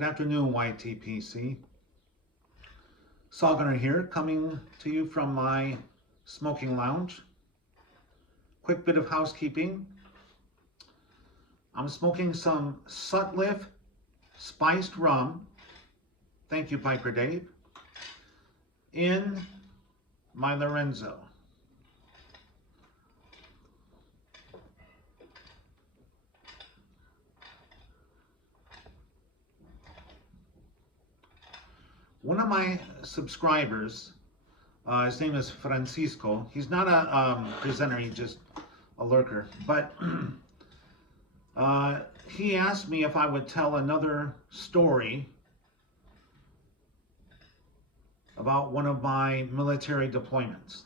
Good afternoon, YTPC. Saul Gunner here, coming to you from my smoking lounge. Quick bit of housekeeping. I'm smoking some Sutliff spiced rum. Thank you, Piper Dave. In my Lorenzo. One of my subscribers, his name is Francisco. He's not a presenter, he's just a lurker. But he asked me if I would tell another story about one of my military deployments.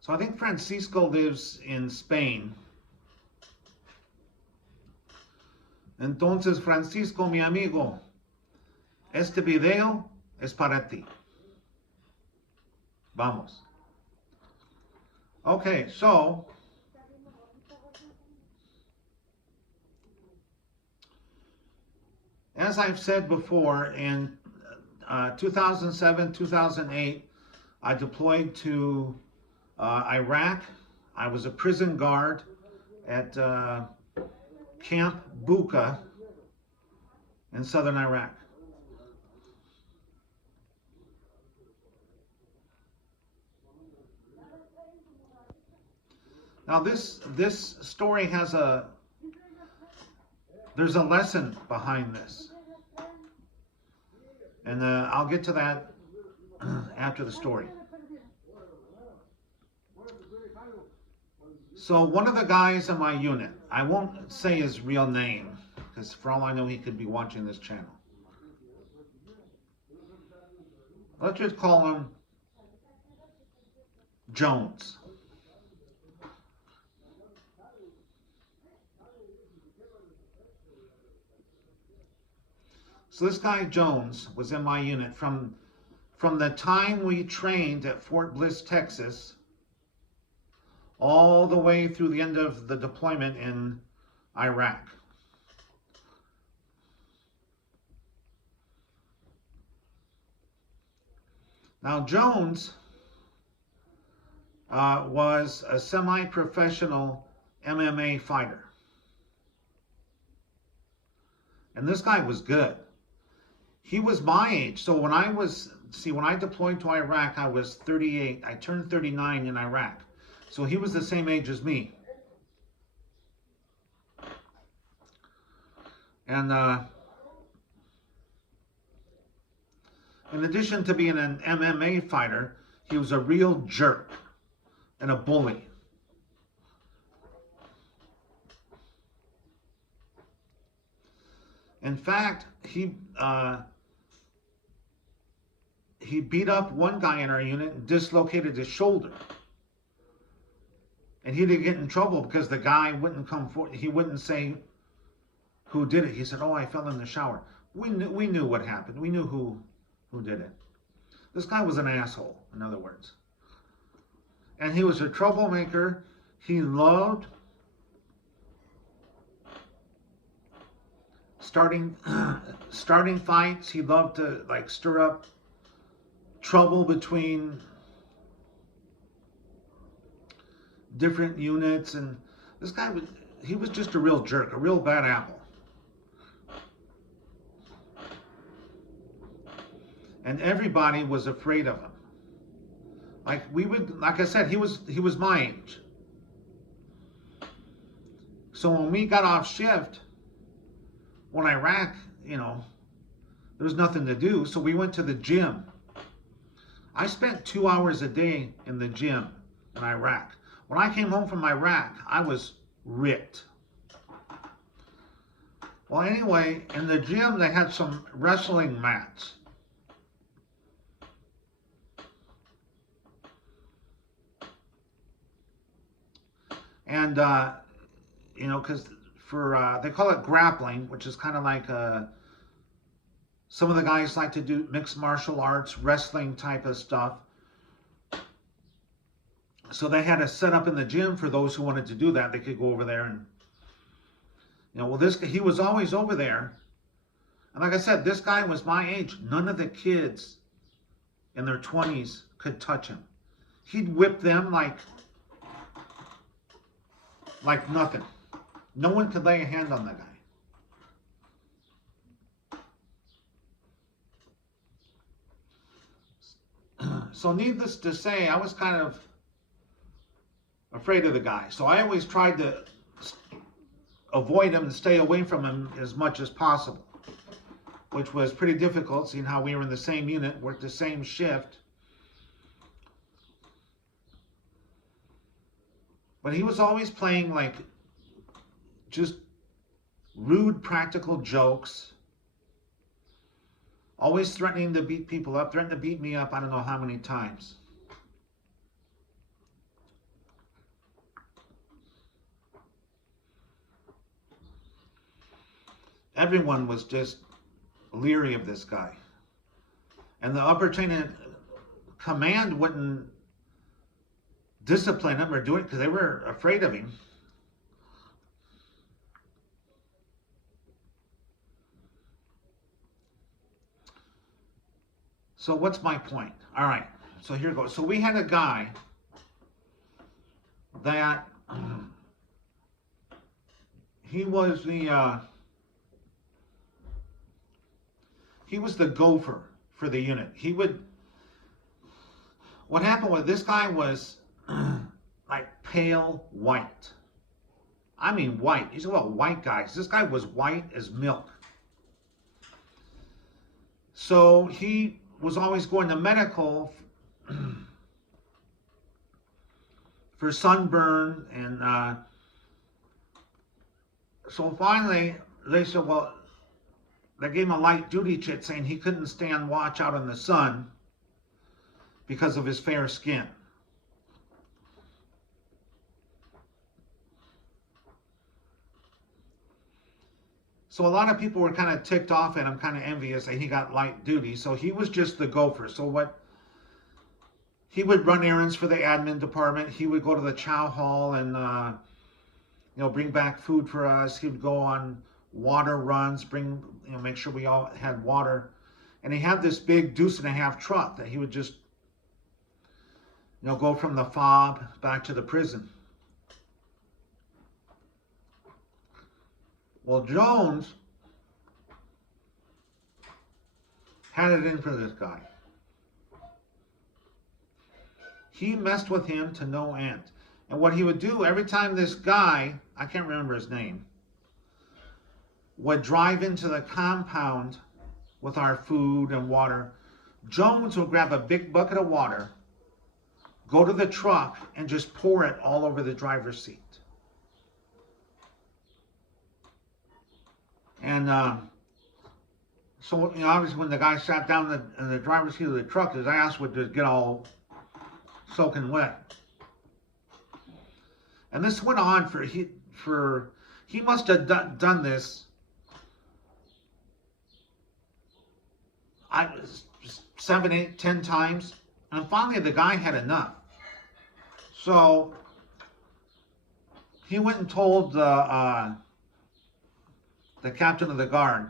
So I think Francisco lives in Spain. Entonces, Francisco, mi amigo, este video es para ti. Vamos. Okay, so as I've said before, in 2007, 2008, I deployed to Iraq. I was a prison guard at Camp Bucca in southern Iraq. Now this story has there's a lesson behind this, and I'll get to that after the story. So one of the guys in my unit, I won't say his real name, because for all I know he could be watching this channel. Let's just call him Jones. So this guy Jones was in my unit from the time we trained at Fort Bliss, Texas, all the way through the end of the deployment in Iraq. Now Jones was a semi-professional MMA fighter. And this guy was good. He was my age. So when I deployed to Iraq, I was 38. I turned 39 in Iraq. So he was the same age as me. And in addition to being an MMA fighter, he was a real jerk and a bully. In fact, he beat up one guy in our unit and dislocated his shoulder. And he didn't get in trouble because the guy wouldn't come forward. He wouldn't say who did it. He said, "Oh, I fell in the shower." We knew what happened. We knew who did it. This guy was an asshole, in other words. And he was a troublemaker. He loved starting fights. He loved to stir up trouble between different units, and this guy was just a real jerk, a real bad apple. And everybody was afraid of him. Like I said, he was my age. So when we got off shift, when Iraq, there was nothing to do, so we went to the gym. I spent 2 hours a day in the gym in Iraq. When I came home from Iraq, I was ripped. Well, anyway, in the gym, they had some wrestling mats. And, because they call it grappling, which is kind of like some of the guys like to do mixed martial arts, wrestling type of stuff. So they had a set up in the gym for those who wanted to do that. They could go over there and, well, he was always over there. And like I said, this guy was my age. None of the kids in their 20s could touch him. He'd whip them like nothing. No one could lay a hand on that guy. So needless to say, I was kind of afraid of the guy. So I always tried to avoid him and stay away from him as much as possible, which was pretty difficult, seeing how we were in the same unit, worked the same shift. But he was always playing like just rude practical jokes, always threatening to beat people up, threatened to beat me up I don't know how many times. Everyone was just leery of this guy. And the upper chain of command wouldn't discipline him or do it because they were afraid of him. So what's my point? All right, so here goes. So we had a guy that he was the gopher for the unit. What happened was this guy was like pale white. I mean white. He's about white guys. This guy was white as milk. So he was always going to medical for sunburn, and so finally they said, well, they gave him a light duty chit saying he couldn't stand watch out in the sun because of his fair skin. So a lot of people were kind of ticked off at him, kind of envious that he got light duty. So he was just the gopher. So he would run errands for the admin department. He would go to the chow hall and bring back food for us. He would go on water runs, make sure we all had water. And he had this big deuce-and-a-half truck that he would just go from the fob back to the prison. Well, Jones had it in for this guy. He messed with him to no end. And what he would do every time this guy, I can't remember his name, would drive into the compound with our food and water, Jones would grab a big bucket of water, go to the truck, and just pour it all over the driver's seat. And so obviously when the guy sat down in the driver's seat of the truck, his ass would just get all soaking wet. And this went on he must have done this 7, 8, 10 times. And finally the guy had enough. So he went and told the captain of the guard.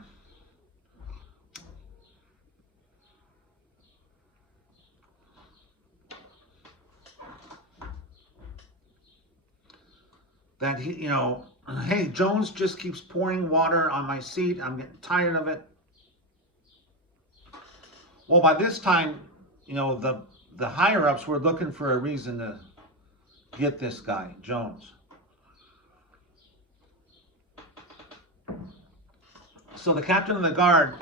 That hey, Jones just keeps pouring water on my seat. I'm getting tired of it. Well, by this time, the higher ups were looking for a reason to get this guy, Jones. So the captain of the guard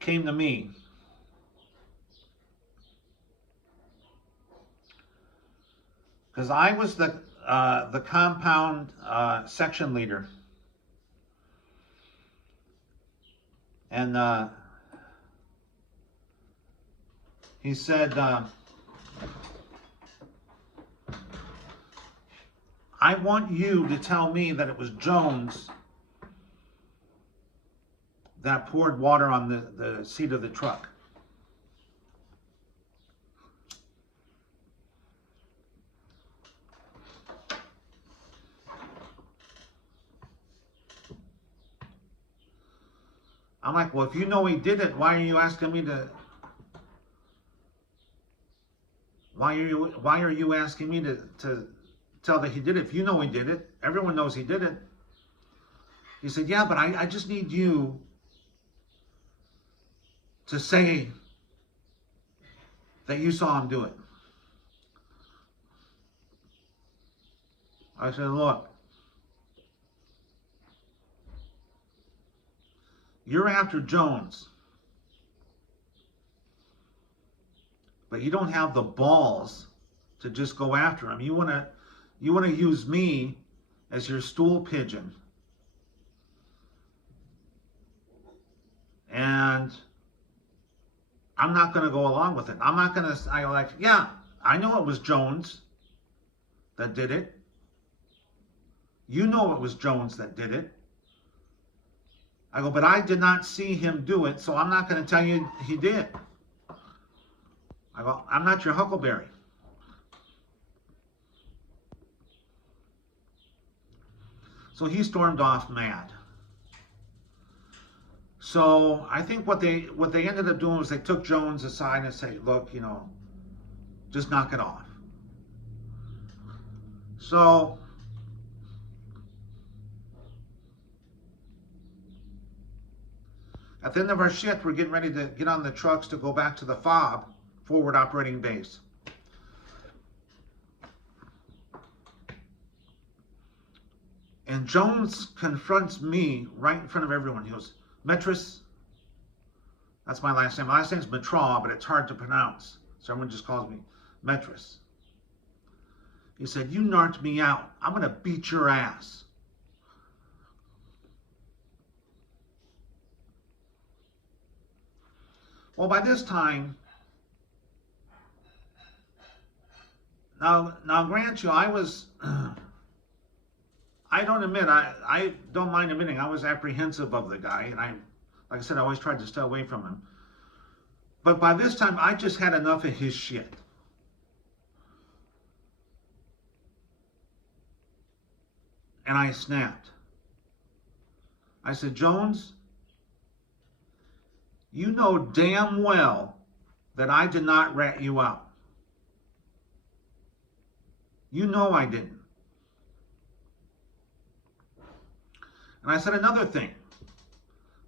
came to me. Because I was the compound section leader. And he said, I want you to tell me that it was Jones that poured water on the seat of the truck. I'm like, well, if you know he did it, why are you asking me to? Why are you asking me to tell that he did it? If you know he did it, everyone knows he did it. He said, yeah, but I just need you to say that you saw him do it. I said, look, you're after Jones, but you don't have the balls to just go after him. You want to use me as your stool pigeon. And I'm not going to go along with it. I'm not going to, yeah, I know it was Jones that did it. You know it was Jones that did it. I go, but I did not see him do it, so I'm not going to tell you he did. I go, I'm not your Huckleberry. So he stormed off mad. So I think what they ended up doing was they took Jones aside and say, look, just knock it off. So at the end of our shift, we're getting ready to get on the trucks to go back to the FOB, forward operating base. And Jones confronts me right in front of everyone. He goes, Metris, that's my last name. My last name is Mitra, but it's hard to pronounce. So everyone just calls me Metris. He said, you narked me out. I'm going to beat your ass. Well, by this time, now grant you, I was, I don't admit, I don't mind admitting, I was apprehensive of the guy, and like I said, I always tried to stay away from him. But by this time, I just had enough of his shit. And I snapped. I said, Jones, you know damn well that I did not rat you out. You know I didn't. And I said another thing.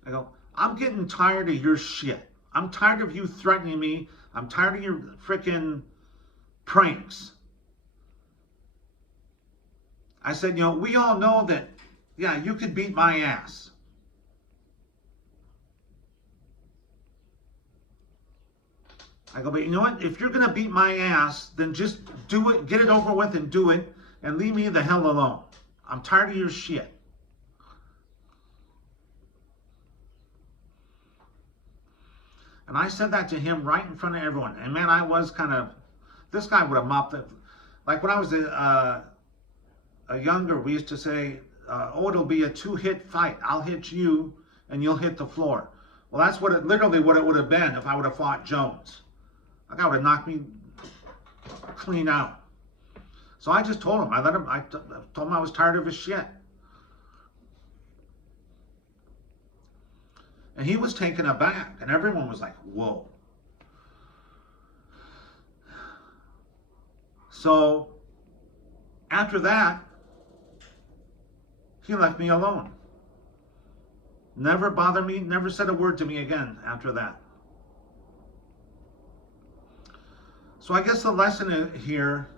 I go, I'm getting tired of your shit. I'm tired of you threatening me. I'm tired of your freaking pranks. I said, we all know that, yeah, you could beat my ass. I go, but you know what? If you're going to beat my ass, then just do it, get it over with and do it, and leave me the hell alone. I'm tired of your shit. And I said that to him right in front of everyone. And man, I was kind of, this guy would have mopped it. Like when I was a younger, we used to say, it'll be a 2-hit fight. I'll hit you and you'll hit the floor. Well, that's literally what it would have been if I would have fought Jones. That guy would have knocked me clean out. So I just told him, I told him I was tired of his shit. And he was taken aback, and everyone was like, whoa. So after that, he left me alone. Never bothered me, never said a word to me again after that. So I guess the lesson here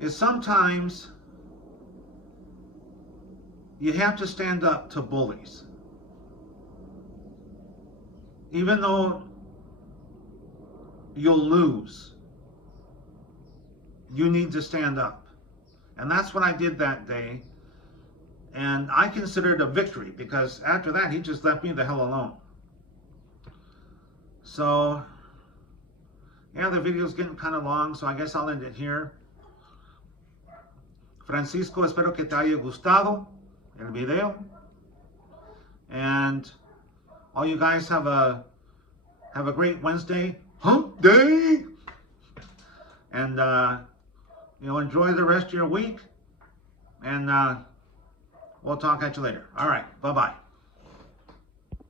is sometimes you have to stand up to bullies. Even though you'll lose, you need to stand up. And that's what I did that day. And I consider it a victory because after that, he just left me the hell alone. So, yeah, the video's getting kind of long, so I guess I'll end it here. Francisco, espero que te haya gustado el video. And all you guys have a great Wednesday, hump day, and enjoy the rest of your week, and we'll talk at you later. All right, bye-bye.